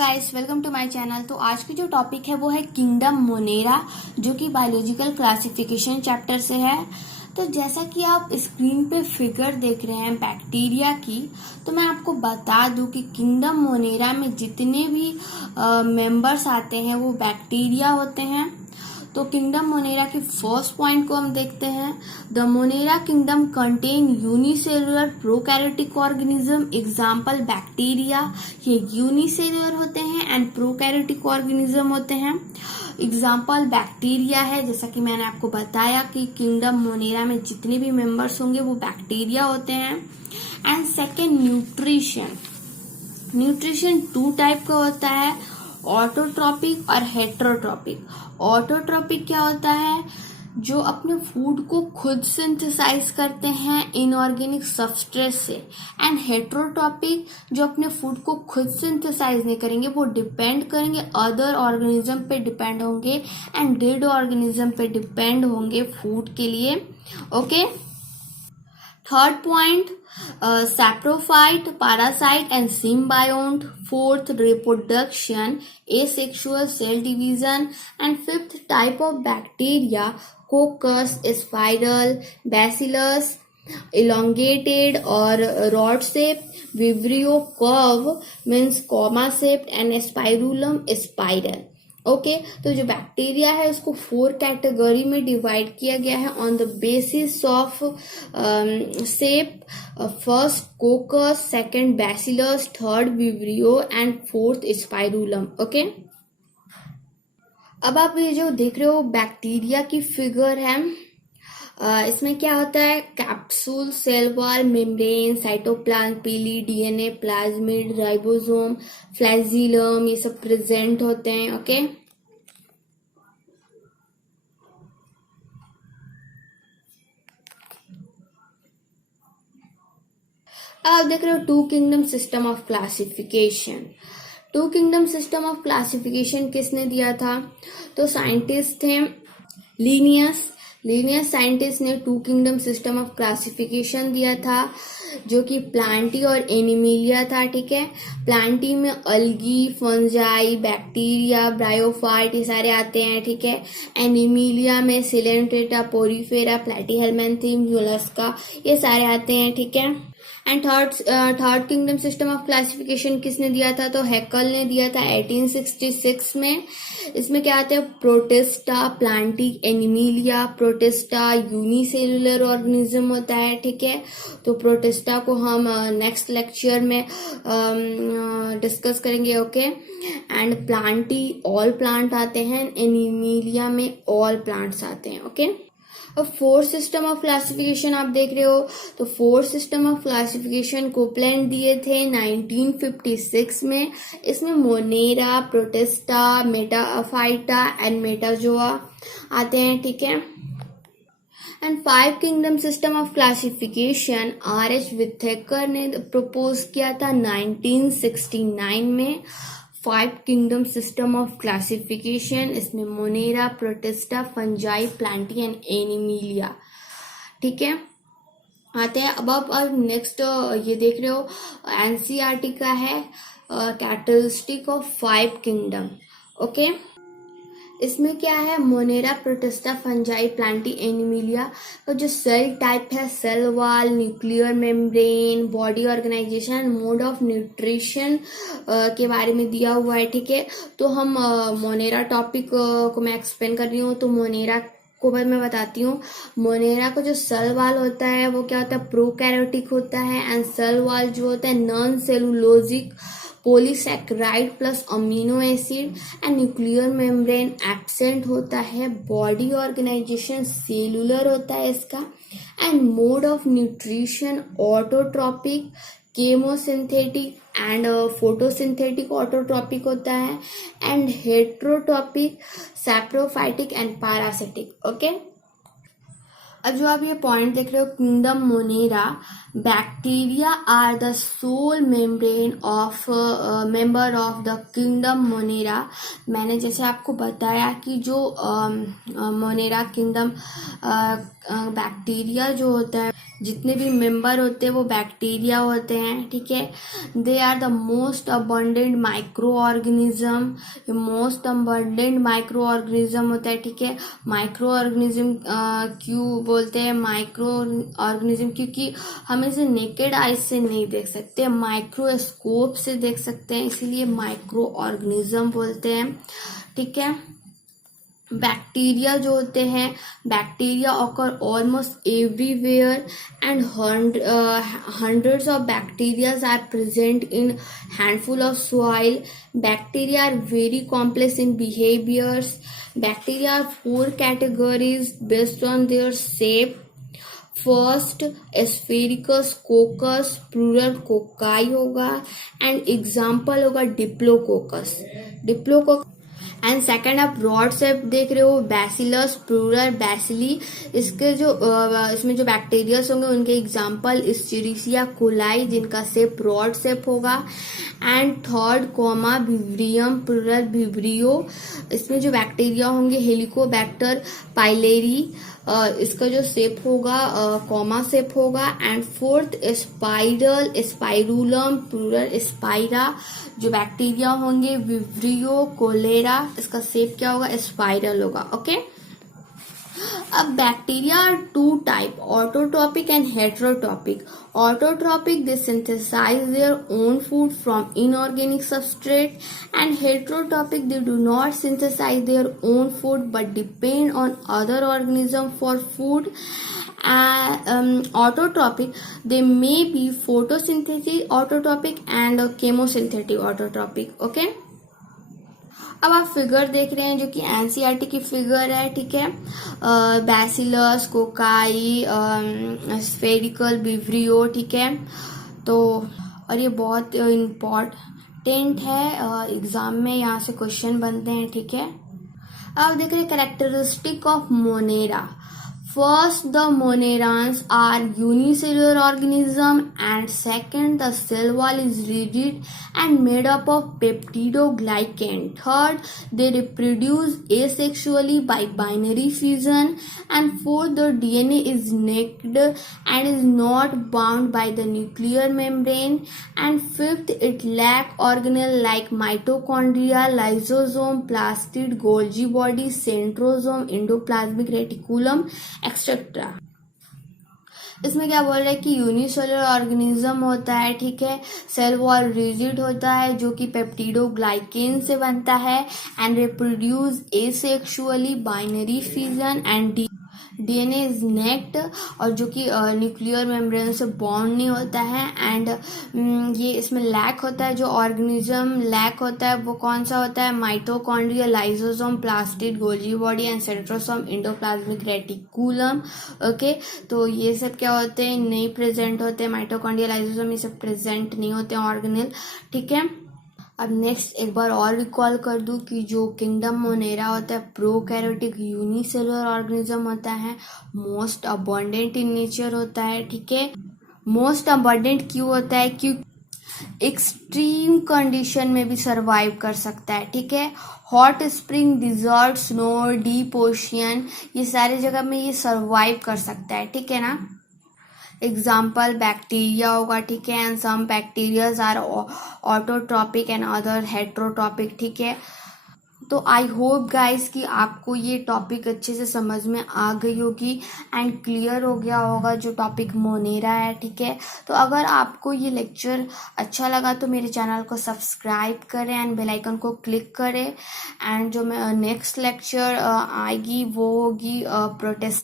Guys, welcome to my channel. तो आज की जो टॉपिक है वो है किंगडम मोनेरा, जो कि बायोलॉजिकल क्लासिफिकेशन चैप्टर से है। तो जैसा कि आप स्क्रीन पे फिगर देख रहे हैं बैक्टीरिया की, तो मैं आपको बता दूं कि किंगडम मोनेरा में जितने भी मेंबर्स आते हैं वो बैक्टीरिया होते हैं। तो किंगडम मोनेरा के फर्स्ट पॉइंट को हम देखते हैं। The Monera kingdom contain unicellular prokaryotic organism, example bacteria. ये यूनिसेलुलर होते हैं एंड प्रोकैरियोटिक ऑर्गेनिज्म होते हैं। एग्जाम्पल बैक्टीरिया है, जैसा कि मैंने आपको बताया कि किंगडम मोनेरा में जितने भी मेंबर्स होंगे वो बैक्टीरिया होते हैं। And second, nutrition two type का होता है, ऑटोट्रॉपिक और हेट्रोट्रॉपिक। ऑटोट्रॉपिक क्या होता है? जो अपने फूड को खुद सिंथेसाइज करते हैं इनऑर्गेनिक सबस्ट्रेट से। एंड हेट्रोट्रॉपिक जो अपने फूड को खुद सिंथेसाइज नहीं करेंगे, वो डिपेंड करेंगे अदर ऑर्गेनिज्म पे डिपेंड होंगे एंड डेड ऑर्गेनिज्म पे डिपेंड होंगे फूड के लिए। Okay. Third point, saprophyte, parasite and symbiont. Fourth, reproduction, asexual cell division. And fifth type of bacteria, coccus, spiral, bacillus, elongated or rod shaped, vibrio curve means comma shaped, and spirulum spiral. Okay तो जो bacteria है उसको 4 category में divide किया गया है on the basis of shape. First कोकस, second bacillus, third vibrio and fourth spirillum. Okay, अब आप ये जो देख रहे हो बैक्टीरिया की फिगर है, इसमें क्या होता है? Capsule, cell wall, membrane, cytoplasm, pili, DNA, plasmid, ribosome, flagellum, ये सब प्रेजेंट होते हैं। ओके, आप देख रहे हो two kingdom system of classification. Two kingdom system of classification किसने दिया था? तो साइंटिस्ट थे लीनियस साइंटिस्ट ने two kingdom system of classification दिया था, जो कि प्लांटी और एनिमिलिया था। ठीक है, प्लांटी में अल्गी, फंजाई, बैक्टीरिया, ब्रायोफाइट ये सारे आते हैं। ठीक है, एनिमिलिया में सिलेंट्रेटा, पोरीफेरा, प्लैटीहेलमिन्थस, मोलस्का ये सारे आते हैं। ठीक है, and third kingdom system of classification किसने दिया था? तो हैकल ने दिया था 1866 में। इसमें क्या आते हैं? Protista, Plantae, Animalia. Protista unicellular organism होता है। ठीक है, तो प्रोटिस्टा को हम नेक्स्ट लेक्चर में डिस्कस करेंगे। Okay, and Plantae all plant आते हैं, एनिमिलिया में ऑल प्लांट्स आते हैं। ओके, अब फोर्थ सिस्टम ऑफ क्लासिफिकेशन आप देख रहे हो, तो fourth system of classification Copeland दिए थे 1956 में। इसमें Monera, Protista, Metaphyta and Metazoa आते हैं। ठीक है, and 5 kingdom system of classification R H. Whittaker ने प्रपोज किया था 1969 में। 5 किंगडम सिस्टम ऑफ क्लासिफिकेशन, इसमें Monera, Protista, Fungi, Plantae and Animalia ठीक है आते हैं। अब नेक्स्ट ये देख रहे हो एनसीईआरटी का है कैरेक्टरिस्टिक ऑफ 5 किंगडम। ओके, इसमें क्या है? Monera, Protista, Fungi, Plantae, Animalia का जो सेल टाइप है, cell wall, nuclear membrane, body organisation, mode of nutrition के बारे में दिया हुआ है। ठीक है, तो हम मोनेरा टॉपिक को मैं एक्सप्लेन कर रही हूँ। तो मोनेरा को मैं बताती हूँ। मोनेरा का जो सेल वॉल होता है वो क्या होता है? प्रोकैरियोटिक होता है। एंड सेल वॉल जो होता है non cellulosic polysaccharide plus amino acid. And nuclear membrane absent होता है। बॉडी ऑर्गेनाइजेशन सेलुलर होता है इसका। And mode of nutrition autotrophic, chemosynthetic and photosynthetic autotrophic होता है। And heterotrophic, saprophytic and parasitic. Okay, अब जो आप ये पॉइंट देख रहे हो kingdom Monera, Bacteria are the sole membrane of member of the kingdom Monera. मैंने जैसे आपको बताया कि जो मोनेरा किंगडम बैक्टीरिया जो होता है, जितने भी मेंबर होते हैं वो बैक्टीरिया होते हैं, ठीक है। They are the most abundant microorganism, most abundant microorganism होता है, ठीक है। माइक्रो ऑर्गेनिज्म क्यों बोलते हैं माइक्रो ऑर्गेनिज्म? क्योंकि हम इसे नेकेड आइज से नहीं देख सकते, माइक्रोस्कोप से देख सकते हैं, इसीलिए माइक्रो ऑर्गेनिज्म बोलते हैं, ठीक है। बैक्टीरिया जो होते हैं, bacteria occur almost everywhere and hundreds of bacteria are present in handful of soil. Bacteria are very complex in behaviors. Bacteria are 4 categories based on their shape. First spherical coccus, plural cocci होगा, and example होगा diplococcus, and second आप broad shape देख रहे हो bacillus, plural bacilli. इसके जो इसमें जो बैक्टीरियास होंगे उनके एग्जाम्पल इस्चेरिशिया कोलाई, जिनका शेप ब्रॉड शेप होगा। And third comma vibrium, plural vibrio. इसमें जो बैक्टीरिया होंगे हेलिकोबैक्टर पाइलेरी, इसका जो शेप होगा कॉमा शेप होगा। And fourth spiral, spirulum, plural spira. जो बैक्टीरिया होंगे विब्रियो कोलेरा, इसका शेप क्या होगा स्पाइरल होगा, ओके। अब bacteria are 2 type, autotrophic and heterotrophic. Autotrophic, they synthesize their own food from inorganic substrate, and heterotrophic, they do not synthesize their own food but depend on other organisms for food. Autotrophic, they may be photosynthetic autotrophic and chemosynthetic autotrophic, okay। अब आप figure देख रहे हैं जो कि NCERT की figure है, ठीक है। बैसिलस, कोकाई, स्फेरिकल, विब्रियो, ठीक है। तो और ये बहुत इम्पोर्टेंट है, एग्जाम में यहाँ से क्वेश्चन बनते हैं, ठीक है। अब देख रहे हैं characteristic of Monera. First, the monerans are unicellular organism, and second, the cell wall is rigid and made up of peptidoglycan. Third, they reproduce asexually by binary fission, and fourth, the DNA is naked and is not bound by the nuclear membrane, and fifth, it lack organelle like mitochondria, lysosome, plastid, Golgi body, centrosome, endoplasmic reticulum, etcetera. इसमें क्या बोल रहा है कि unicellular organism होता है, ठीक है। सेल वॉल रिजिड होता है जो कि पेप्टिडोग्लाइकेन से बनता है, and reproduce asexually binary fission, and DNA is naked, और जो कि न्यूक्लियर मेम्ब्रेन से बॉन्ड नहीं होता है। एंड ये इसमें लैक होता है, जो ऑर्गेनिज्म लैक होता है वो कौन सा होता है? Mitochondria, lysosome, plastid, Golgi body, and centrosome, endoplasmic reticulum, okay. तो ये सब क्या होते हैं? नहीं प्रेजेंट होते हैं। माइटोकॉन्ड्रिया, लाइसोसोम ये सब प्रेजेंट नहीं होते हैं ऑर्गेनेल, ठीक है। अब नेक्स्ट एक बार और रिकॉल कर दूं कि जो किंगडम मोनेरा होता है प्रोकैरियोटिक यूनिसेलुलर ऑर्गेनिज्म होता है, मोस्ट अबंडेंट इन नेचर होता है, ठीक है। मोस्ट अबंडेंट क्यों होता है? क्योंकि एक्सट्रीम कंडीशन में भी सरवाइव कर सकता है, ठीक है। Hot spring, desert, snow, deep ocean, ये सारी जगह में ये सरवाइव कर सकता है, ठीक है ना। एग्जाम्पल बैक्टीरिया होगा, ठीक है। And some bacterias are autotrophic and other heterotrophic, ठीक है। तो आई होप गाइस कि आपको ये टॉपिक अच्छे से समझ में आ गई होगी एंड क्लियर हो गया होगा जो टॉपिक मोनेरा है, ठीक है। तो अगर आपको ये लेक्चर अच्छा लगा तो मेरे चैनल को सब्सक्राइब करें एंड बेल आइकन को क्लिक करें। एंड जो मैं नेक्स्ट लेक्चर आएगी वो होगी प्रोटेस्ट